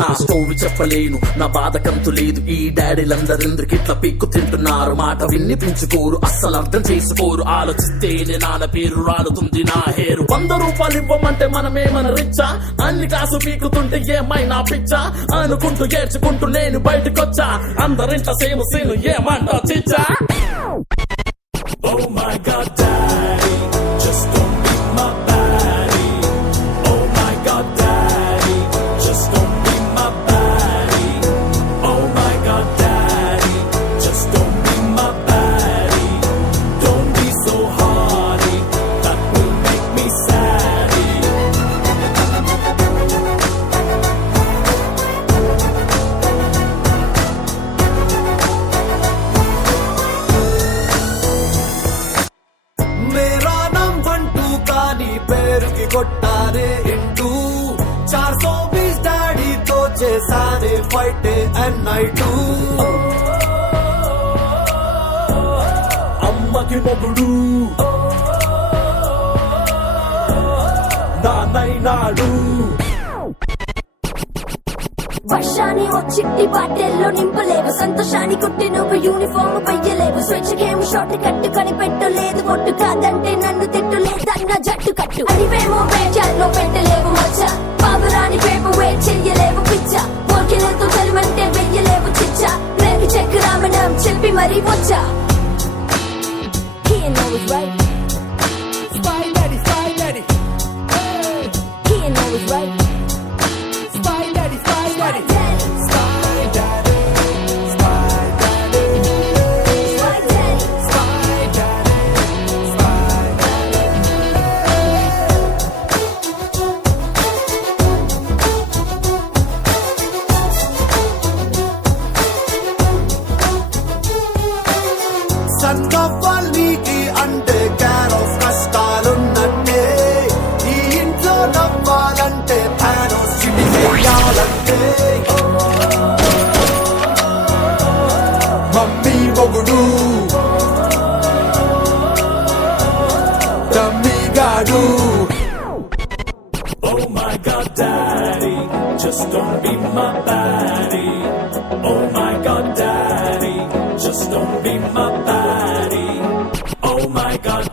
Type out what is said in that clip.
నా స్టోరీ చెప్పలేను, నా బాధకంతు లేదు. ఈ డాడీలందరెందుకు ఇట్లా పీక్కు తింటున్నారు? మాట వినిపించుకోరు, అస్సలు అర్థం చేసుకోరు. ఆలోచిస్తేనే నాన్న పేరు రాలుతుంది నా హేరు. 100 రూపాయలు ఇవ్వమంటే మనమేమన్నా రిచ్చా? అన్ని కాసు పీకుతుంటే ఏమైనా పిచ్చా? అనుకుంటూ ఏడ్చుకుంటూ నేను బయటకొచ్చా. అందరింట సేమ్ సీను ఏమంటా చిచ్చా? Oh my God, Daddy, just don't be my baddie. Oh my God, Daddy, just don't be my baddie. Oh my God, Daddy, just don't be my baddie. Don't be so hardy, that will make me saddy. मेरा नाम बंटू कानी पैर की కొట్టారే into 420 daddy తో చేసారే fight and night. అమ్మకి మొగుడు నాన్నైనాడు. వర్షాన్ని ఓ చిట్టి బాటెల్లో నింపలేవు, సంతోషాన్ని కుట్టి నువ్వు యూనిఫామ్ వెయ్యలేవు. స్వేచ్ఛకేమో షార్ట్ కట్టు కనిపెట్టలేదు, ఒట్టు కాదంటే నన్ను తిట్టులేదన్న జట్టు కట్టు. అడివేమో వేచాల్లో పెట్టలేవు మచ్చ, బాబురాని పేపు వే చెయ్యలేవు పిచ్చ. మోకిలతో చలిమంటే వెయ్యలేవు చిచ్చ, రేపు చెక్ రామణం చెప్పి మరీ వచ్చా. He know it's right. Spy daddy, spy daddy. He know it's right. Spy daddy, spy daddy. Spy daddy. Spy daddy. Spy daddy. Spy daddy. Spy daddy. Spy daddy. సన్నవ్వాల్నికి అంటే క్యారోస్ కష్టాలున్నట్టే, ఈ ఇంట్లో నవ్వాలంటే థానోస్ చిటి చెయ్యాలంటే. మమ్మీ మొగుడు తమ్మిగాడు. Oh my God, Daddy, just don't be my baddie. Oh my God, Daddy, just don't be my baddie. Oh my God,